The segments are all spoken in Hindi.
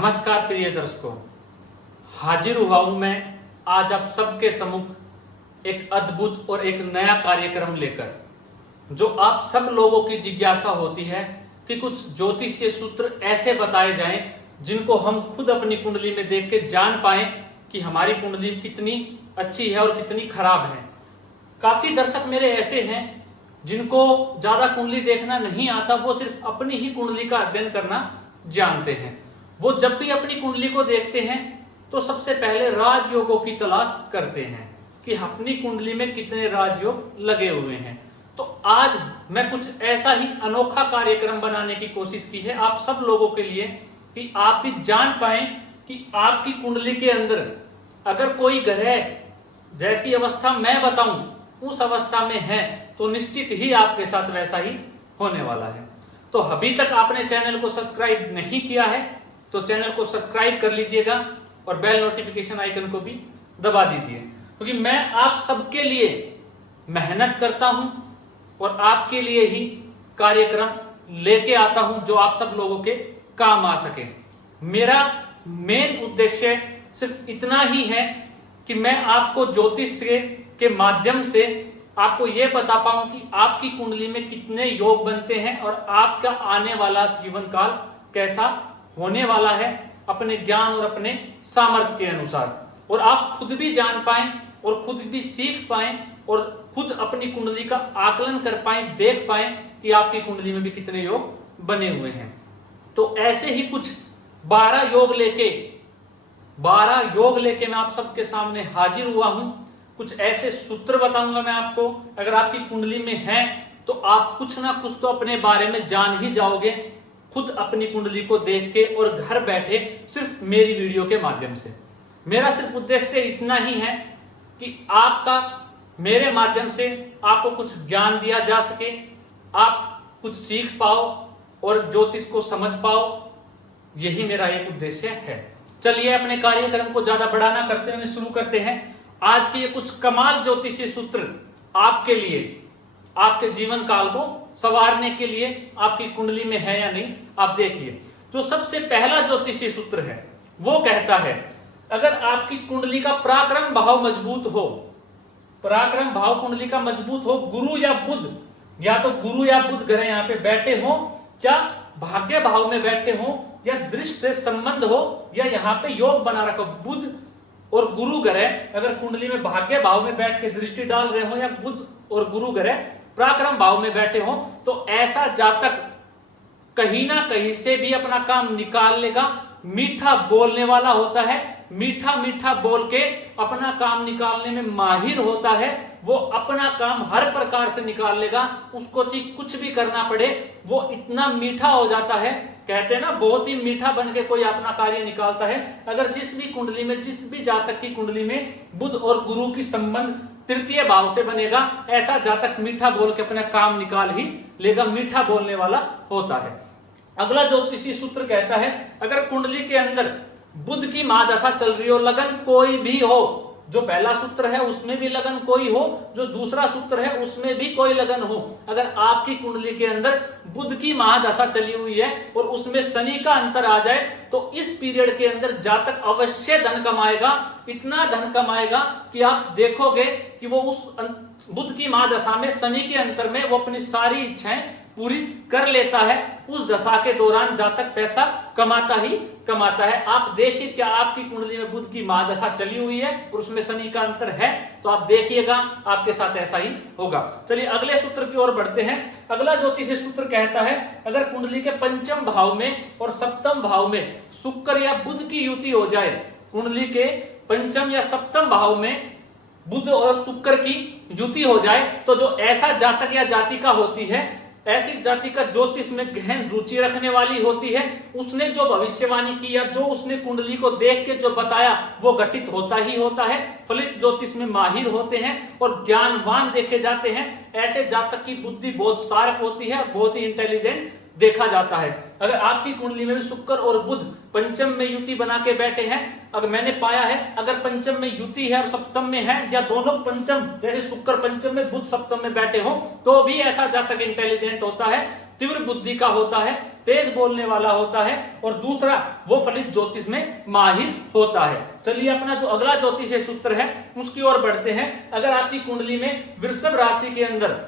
नमस्कार प्रिय दर्शकों, हाजिर हुआ हूं मैं आज आप सबके सम्मुख एक अद्भुत और एक नया कार्यक्रम लेकर। जो आप सब लोगों की जिज्ञासा होती है कि कुछ ज्योतिषीय सूत्र ऐसे बताए जाएं जिनको हम खुद अपनी कुंडली में देख के जान पाएं कि हमारी कुंडली कितनी अच्छी है और कितनी खराब है। काफी दर्शक मेरे ऐसे हैं जिनको ज्यादा कुंडली देखना नहीं आता, वो सिर्फ अपनी ही कुंडली का अध्ययन करना जानते हैं। वो जब भी अपनी कुंडली को देखते हैं तो सबसे पहले राजयोगों की तलाश करते हैं कि अपनी कुंडली में कितने राजयोग लगे हुए हैं। तो आज मैं कुछ ऐसा ही अनोखा कार्यक्रम बनाने की कोशिश की है आप सब लोगों के लिए कि आप भी जान पाएं कि आपकी कुंडली के अंदर अगर कोई ग्रह जैसी अवस्था मैं बताऊं उस अवस्था में है तो निश्चित ही आपके साथ वैसा ही होने वाला है। तो अभी तक आपने चैनल को सब्सक्राइब नहीं किया है तो चैनल को सब्सक्राइब कर लीजिएगा और बेल नोटिफिकेशन आइकन को भी दबा दीजिए, क्योंकि मैं आप सबके लिए मेहनत करता हूं और आपके लिए ही कार्यक्रम लेके आता हूं जो आप सब लोगों के काम आ सके। मेरा मेन उद्देश्य सिर्फ इतना ही है कि मैं आपको ज्योतिष के माध्यम से आपको यह बता पाऊं कि आपकी कुंडली में कितने योग बनते हैं और आपका आने वाला जीवन काल कैसा होने वाला है अपने ज्ञान और अपने सामर्थ्य के अनुसार, और आप खुद भी जान पाएं और खुद भी सीख पाएं और खुद अपनी कुंडली का आकलन कर पाएं, देख पाएं कि आपकी कुंडली में भी कितने योग बने हुए हैं। तो ऐसे ही कुछ 12 योग लेके मैं आप सबके सामने हाजिर हुआ हूं। कुछ ऐसे सूत्र बताऊंगा मैं आपको, अगर आपकी कुंडली में है तो आप कुछ ना कुछ तो अपने बारे में जान ही जाओगे खुद अपनी कुंडली को देख के और घर बैठे सिर्फ मेरी वीडियो के माध्यम से। मेरा सिर्फ उद्देश्य इतना ही है कि आपका मेरे माध्यम से आपको कुछ ज्ञान दिया जा सके, आप कुछ सीख पाओ और ज्योतिष को समझ पाओ, यही मेरा एक उद्देश्य है। चलिए अपने कार्यक्रम को ज्यादा बड़ा ना करते हुए शुरू करते हैं। आज के ये कुछ कमाल ज्योतिषीय सूत्र आपके लिए, आपके जीवन काल को संवारने के लिए आपकी कुंडली में है या नहीं आप देखिए। जो सबसे पहला ज्योतिषीय सूत्र है वो कहता है, अगर आपकी कुंडली का पराक्रम भाव मजबूत हो, पराक्रम भाव कुंडली का मजबूत हो, गुरु या बुध, या तो गुरु या बुध ग्रह यहाँ पे बैठे हो, या भाग्य भाव में बैठे हो, या दृष्टि से संबंध हो, या यहाँ पे योग बना रखो, बुध और गुरु ग्रह अगर कुंडली में भाग्य भाव में बैठ के दृष्टि डाल रहे हो, या बुध और गुरु ग्रह पराक्रम भाव में बैठे हो, तो ऐसा जातक कहीं ना कहीं से भी अपना काम निकाल लेगा। मीठा बोलने वाला होता है, मीठा मीठा बोल के अपना काम निकालने में माहिर होता है। वो अपना काम हर प्रकार से निकाल लेगा, उसको कुछ भी करना पड़े वो इतना मीठा हो जाता है। कहते हैं ना, बहुत ही मीठा बन के कोई अपना कार्य निकालता है। अगर जिस भी कुंडली में, जिस भी जातक की कुंडली में बुध और गुरु की संबंध तृतीय भाव से बनेगा, ऐसा जातक मीठा बोल के अपना काम निकाल ही लेगा, मीठा बोलने वाला होता है। अगला ज्योतिषीय सूत्र कहता है, अगर कुंडली के अंदर बुध की महादशा चल रही हो, लगन कोई भी हो, जो पहला सूत्र है उसमें भी लगन कोई हो, जो दूसरा सूत्र है उसमें भी कोई लगन हो, अगर आपकी कुंडली के अंदर बुध की महादशा चली हुई है और उसमें शनि का अंतर आ जाए, तो इस पीरियड के अंदर जातक अवश्य धन कमाएगा। इतना धन कमाएगा कि आप देखोगे कि वो उस बुध की महादशा में, शनि के अंतर में वो अपनी सारी इच्छाएं पूरी कर लेता है। उस दशा के दौरान जातक पैसा कमाता ही कमाता है। आप देखिए, क्या आपकी कुंडली में बुध की महादशा चली हुई है और उसमें शनि का अंतर है, तो आप देखिएगा आपके साथ ऐसा ही होगा। चलिए अगले सूत्र की ओर बढ़ते हैं। अगला ज्योतिषीय सूत्र कहता है, अगर कुंडली के पंचम भाव में और सप्तम भाव में शुक्र या बुध की युति हो जाए, कुंडली के पंचम या सप्तम भाव में बुध और शुक्र की युति हो जाए, तो जो ऐसा जातक या जातिका होती है, ऐसी जाति का ज्योतिष में गहन रुचि रखने वाली होती है। उसने जो भविष्यवाणी की या जो उसने कुंडली को देख के जो बताया वो घटित होता ही होता है। फलित ज्योतिष में माहिर होते हैं और ज्ञानवान देखे जाते हैं। ऐसे जातक की बुद्धि बहुत शार्प होती है, बहुत ही इंटेलिजेंट देखा जाता है। अगर आपकी कुंडली में भी शुक्र और बुध पंचम में युति बना के बैठे हैं, अगर मैंने पाया है अगर पंचम में युति है और सप्तम में है, या दोनों पंचम, जैसे शुक्र पंचम में बुध सप्तम में बैठे हो, तो भी ऐसा जातक इंटेलिजेंट होता है, तीव्र बुद्धि का होता है, तेज बोलने वाला होता है, और दूसरा वो फलित ज्योतिष में माहिर होता है। चलिए अपना जो अगला ज्योतिषीय सूत्र है उसकी ओर बढ़ते हैं। अगर आपकी कुंडली में वृषभ राशि के अंदर,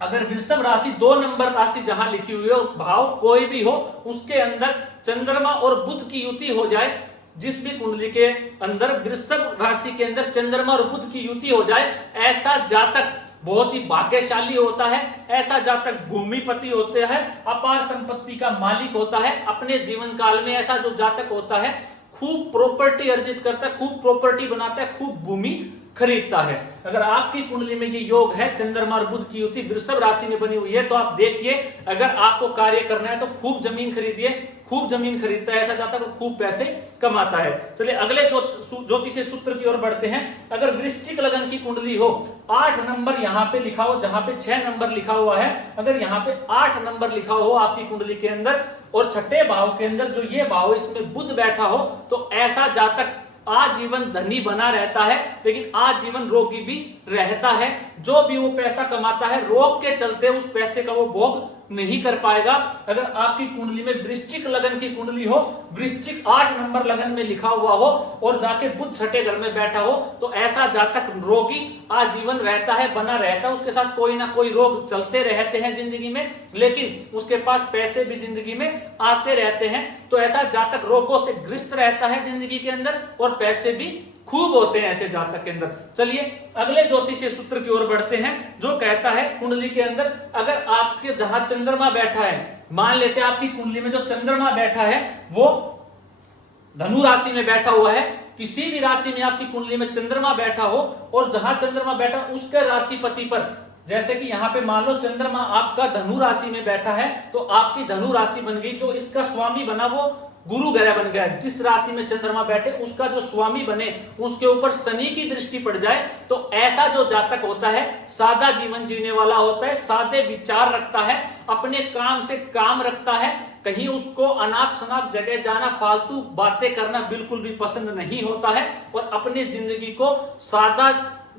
अगर वृषभ राशि 2 नंबर राशि जहां लिखी हुई हो, भाव कोई भी हो, उसके अंदर चंद्रमा और बुध की युति हो जाए, जिस भी कुंडली के अंदर वृषभ राशि के अंदर चंद्रमा और बुध की युति हो जाए, ऐसा जातक बहुत ही भाग्यशाली होता है। ऐसा जातक भूमिपति होते हैं, अपार संपत्ति का मालिक होता है। अपने जीवन काल में ऐसा जो जातक होता है खूब प्रॉपर्टी अर्जित करता है, खूब प्रॉपर्टी बनाता है, खूब भूमि खरीदता है। अगर आपकी कुंडली में ये योग है, चंद्रमा और बुध की युति वृषभ राशि में बनी हुई है, तो आप देखिए अगर आपको कार्य करना है तो खूब जमीन खरीदिए, खूब जमीन खरीदता है ऐसा जातक, तो खूब पैसे कमाता है। चलिए अगले ज्योतिषीय सूत्र की ओर बढ़ते हैं। अगर वृश्चिक लगन की कुंडली हो, 8 नंबर यहाँ पे लिखा हो, जहां पे 6 नंबर लिखा हुआ है, अगर यहाँ पे 8 नंबर लिखा हो आपकी कुंडली के अंदर, और छठे भाव के अंदर जो ये भाव इसमें बुध बैठा हो, तो ऐसा जातक आजीवन धनी बना रहता है, लेकिन आजीवन रोगी भी रहता है। जो भी वो पैसा कमाता है, रोग के चलते उस पैसे का वो भोग नहीं कर पाएगा। अगर आपकी कुंडली में वृश्चिक लगन की कुंडली हो, वृश्चिक 8 नंबर लगन में लिखा हुआ हो, और जाके बुध छठे घर में बैठा हो, तो ऐसा जातक रोगी आजीवन रहता है, बना रहता है। उसके साथ कोई ना कोई रोग चलते रहते हैं जिंदगी में, लेकिन उसके पास पैसे भी जिंदगी में आते रहते हैं। तो ऐसा जातक रोगों से ग्रस्त रहता है जिंदगी के अंदर, और पैसे भी खूब होते हैं ऐसे जातक के अंदर। चलिए अगले ज्योतिषीय सूत्र की ओर बढ़ते हैं, जो कहता है कुंडली के अंदर अगर आपके जहां चंद्रमा बैठा है, मान लेते हैं आपकी कुंडली में जो चंद्रमा बैठा है वो धनु राशि में बैठा हुआ है, किसी भी राशि में आपकी कुंडली में चंद्रमा बैठा हो, और जहां चंद्रमा बैठा उसके राशिपति पर, जैसे कि यहाँ पे मान लो चंद्रमा आपका धनु राशि में बैठा है, तो आपकी धनु राशि बन गई, जो इसका स्वामी बना वो गुरु ग्रह बन गया। जिस राशि में चंद्रमा बैठे उसका जो स्वामी बने, उसके ऊपर शनि की दृष्टि पड़ जाए, तो ऐसा जो जातक होता है सादा जीवन जीने वाला होता है, सादे विचार रखता है, अपने काम से काम रखता है, कहीं उसको अनाप शनाप जगह जाना, फालतू बातें करना बिल्कुल भी पसंद नहीं होता है, और अपनी जिंदगी को सादा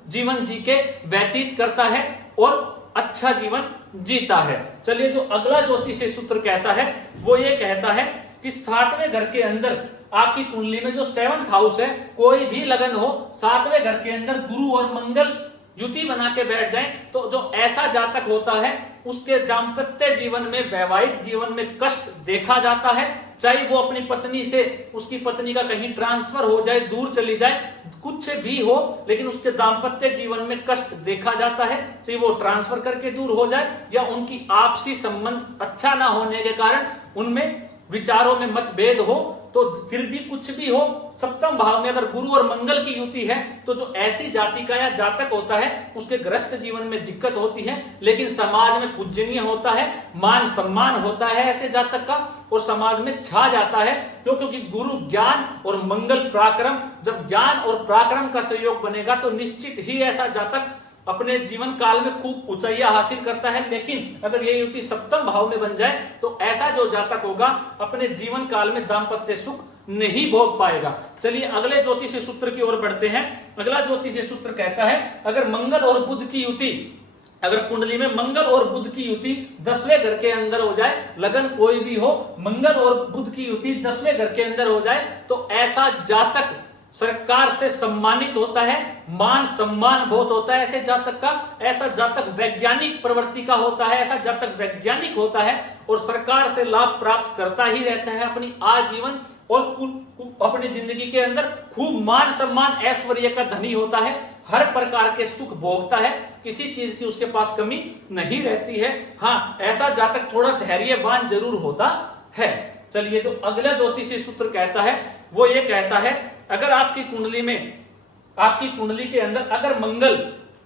जीवन जी के व्यतीत करता है और अच्छा जीवन जीता है। चलिए जो अगला ज्योतिषीय सूत्र कहता है वो ये कहता है कि 7वें घर के अंदर आपकी कुंडली में जो 7th हाउस है, कोई भी लगन हो, 7वें घर के अंदर गुरु और मंगल युति बना के बैठ जाए, तो जो ऐसा जातक होता है उसके दाम्पत्य जीवन में, वैवाहिक जीवन में कष्ट देखा जाता है। चाहे वो अपनी पत्नी से, उसकी पत्नी का कहीं ट्रांसफर हो जाए, दूर चली जाए, कुछ भी हो, लेकिन उसके दाम्पत्य जीवन में कष्ट देखा जाता है। चाहे वो ट्रांसफर करके दूर हो जाए, या उनकी आपसी संबंध अच्छा ना होने के कारण उनमें विचारों में मतभेद हो, तो फिर भी कुछ भी हो, 7वें भाव में अगर गुरु और मंगल की युति है, तो जो ऐसी जाति का या जातक होता है उसके गृहस्थ जीवन में दिक्कत होती है, लेकिन समाज में पूजनीय होता है, मान सम्मान होता है ऐसे जातक का, और समाज में छा जाता है। क्योंकि गुरु ज्ञान और मंगल पराक्रम, जब ज्ञान और पराक्रम का सहयोग बनेगा तो निश्चित ही ऐसा जातक अपने जीवन काल में खूब ऊंचाइयां हासिल करता है। लेकिन अगर ये युति 7वें भाव में बन जाए, तो ऐसा जो जातक होगा अपने जीवन काल में दाम्पत्य सुख नहीं भोग पाएगा। चलिए अगले ज्योतिषीय सूत्र की ओर बढ़ते हैं। अगला ज्योतिषीय सूत्र कहता है अगर मंगल और बुध की युति, अगर कुंडली में मंगल और बुध की युति 10वें घर के अंदर हो जाए, लगन कोई भी हो, मंगल और बुध की युति 10वें घर के अंदर हो जाए, तो ऐसा जातक सरकार से सम्मानित होता है, मान सम्मान बहुत होता है ऐसे जातक का। ऐसा जातक वैज्ञानिक प्रवृत्ति का होता है, ऐसा जातक वैज्ञानिक होता है, और सरकार से लाभ प्राप्त करता ही रहता है अपनी आजीवन, और अपनी जिंदगी के अंदर खूब मान सम्मान ऐश्वर्य का धनी होता है, हर प्रकार के सुख भोगता है, किसी चीज की उसके पास कमी नहीं रहती है। हाँ, ऐसा जातक थोड़ा धैर्यवान जरूर होता है। चलिए जो अगला ज्योतिषीय सूत्र कहता है वो ये कहता है अगर आपकी कुंडली में, आपकी कुंडली के अंदर अगर मंगल,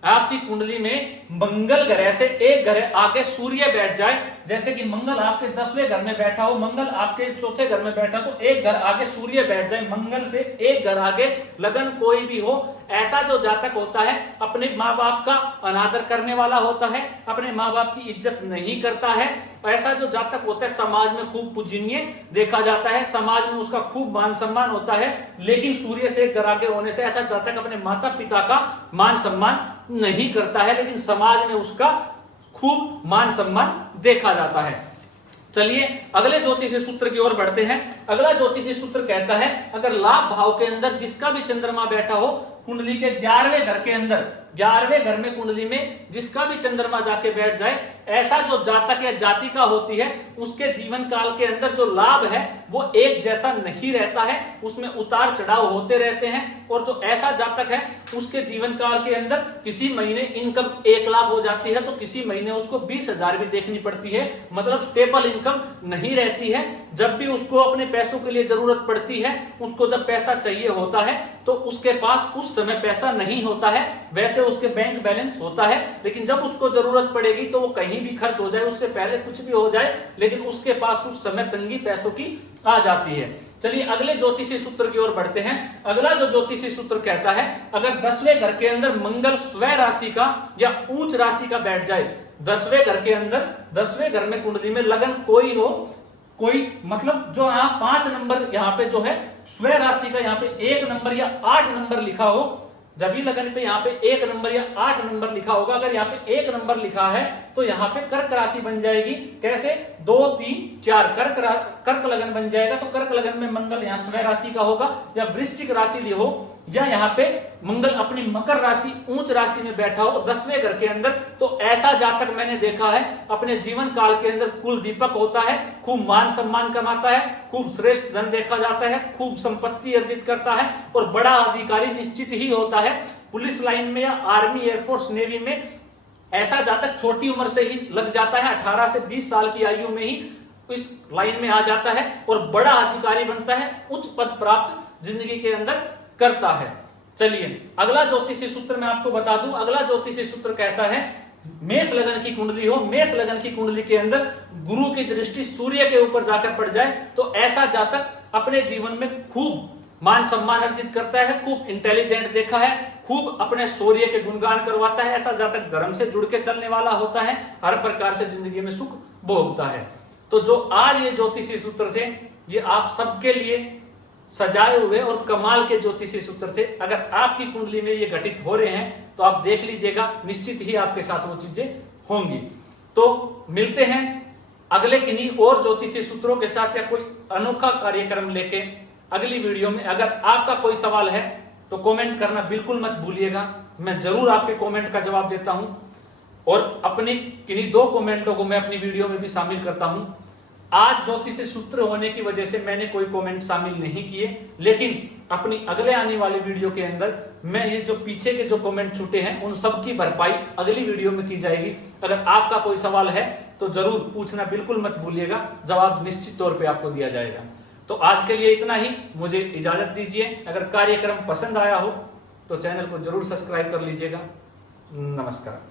आपकी कुंडली में मंगल ग्रह से एक ग्रह आगे सूर्य बैठ जाए, जैसे कि मंगल आपके 10वें घर में बैठा हो, मंगल आपके 4थे घर में बैठा, तो एक घर आगे सूर्य बैठ जाए, मंगल से एक घर आगे लगन कोई भी हो, ऐसा जो जातक होता है अपने माँ बाप का अनादर करने वाला होता है, अपने माँ बाप की इज्जत नहीं करता है। ऐसा जो जातक होता है समाज में खूब पूजनीय देखा जाता है, समाज में उसका खूब मान सम्मान होता है, लेकिन सूर्य से एक घर आगे होने से ऐसा जातक अपने माता पिता का मान सम्मान नहीं करता है, लेकिन समाज में उसका खूब मान सम्मान देखा जाता है। चलिए अगले ज्योतिषीय सूत्र की ओर बढ़ते हैं। अगला ज्योतिषीय सूत्र कहता है अगर लाभ भाव के अंदर जिसका भी चंद्रमा बैठा हो, कुंडली के 11वें घर के अंदर, 11वें घर में कुंडली में जिसका भी चंद्रमा जाके बैठ जाए, ऐसा जो जातक या जातिका होती है उसके जीवन काल के अंदर जो लाभ है वो एक जैसा नहीं रहता है, उसमें उतार चढ़ाव होते रहते हैं। और जो ऐसा जातक है उसके जीवन काल के अंदर किसी महीने इनकम 1 लाख हो जाती है तो किसी महीने उसको 20,000 भी देखनी पड़ती है, मतलब स्टेबल इनकम नहीं रहती है। जब भी उसको अपने पैसों के लिए जरूरत पड़ती है, उसको जब पैसा चाहिए होता है तो उसके पास उस समय पैसा नहीं होता है। वैसे उसके बैंक बैलेंस होता है, लेकिन जब उसको जरूरत पड़ेगी तो वो कहीं भी खर्च हो जाए, उससे पहले कुछ भी हो जाए, लेकिन उसके पास उस समय तंगी पैसों की आ जाती है। चलिए अगले ज्योतिषीय सूत्र की ओर बढ़ते हैं। अगला जो ज्योतिषीय सूत्र कहता है अगर 10वें घर के अंदर मंगल स्वयं राशि का या उच्च राशि का बैठ जाए, 10वें घर के अंदर, 10वें घर में कुंडली में लगन कोई हो, कोई मतलब जो यहाँ 5 नंबर यहाँ पे जो है स्वयं राशि का यहाँ पे 1 नंबर या 8 नंबर लिखा हो, जब भी लगन पे यहाँ पे 1 नंबर या 8 नंबर लिखा होगा, अगर यहाँ पे 1 नंबर लिखा है तो यहाँ पे कर्क राशि बन जाएगी। कैसे? 2, 3, 4 कर्क लगन बन जाएगा। तो कर्क लगन में मंगल यहाँ स्वयं राशि का होगा, या वृश्चिक राशि हो, या यहाँ पे मंगल अपनी मकर राशि उच्च राशि में बैठा हो 10वें घर के अंदर, तो ऐसा जातक मैंने देखा है अपने जीवन काल के अंदर कुल दीपक होता है, खूब मान सम्मान कमाता है, खूब श्रेष्ठ धन देखा जाता है, खूब संपत्ति अर्जित करता है और बड़ा अधिकारी निश्चित ही होता है। पुलिस लाइन में या आर्मी, एयरफोर्स, नेवी में ऐसा जातक छोटी उम्र से ही लग जाता है, 18 से 20 साल की आयु में ही इस लाइन में आ जाता है और बड़ा अधिकारी बनता है, उच्च पद प्राप्त जिंदगी के अंदर करता है। चलिए अगला ज्योतिषीय सूत्र मैं आपको बता दूं। अगला ज्योतिषीय सूत्र कहता है मेष लगन की कुंडली हो, मेष लगन की कुंडली के अंदर गुरु की दृष्टि सूर्य के ऊपर जाकर पड़ जाए तो ऐसा जातक अपने जीवन में खूब मान सम्मान अर्जित करता है, खूब इंटेलिजेंट देखा है, खूब अपने सूर्य के गुणगान करवाता है। ऐसा जातक धर्म से जुड़ के चलने वाला होता है, हर प्रकार से जिंदगी में सुख भोगता है। तो जो आज ये ज्योतिषीय सूत्र थे ये आप सबके लिए सजाए हुए और कमाल के ज्योतिषीय सूत्र थे। अगर आपकी कुंडली में ये घटित हो रहे हैं तो आप देख लीजिएगा, निश्चित ही आपके साथ वो चीजें होंगी। तो मिलते हैं अगले किन्हीं और ज्योतिषीय सूत्रों के साथ या कोई अनोखा कार्यक्रम लेके अगली वीडियो में। अगर आपका कोई सवाल है तो कमेंट करना बिल्कुल मत भूलिएगा, मैं जरूर आपके कमेंट का जवाब देता हूं और अपने किन्हीं 2 कमेंटों को मैं अपनी वीडियो में भी शामिल करता हूं। आज ज्योतिषीय सूत्र होने की वजह से मैंने कोई कमेंट शामिल नहीं किए, लेकिन अपनी अगले आने वाली वीडियो के अंदर मैं ये जो पीछे के जो कमेंट छूटे हैं उन सब की भरपाई अगली वीडियो में की जाएगी। अगर आपका कोई सवाल है तो जरूर पूछना बिल्कुल मत भूलिएगा, जवाब निश्चित तौर पे आपको दिया जाएगा। तो आज के लिए इतना ही, मुझे इजाजत दीजिए। अगर कार्यक्रम पसंद आया हो तो चैनल को जरूर सब्सक्राइब कर लीजिएगा। नमस्कार।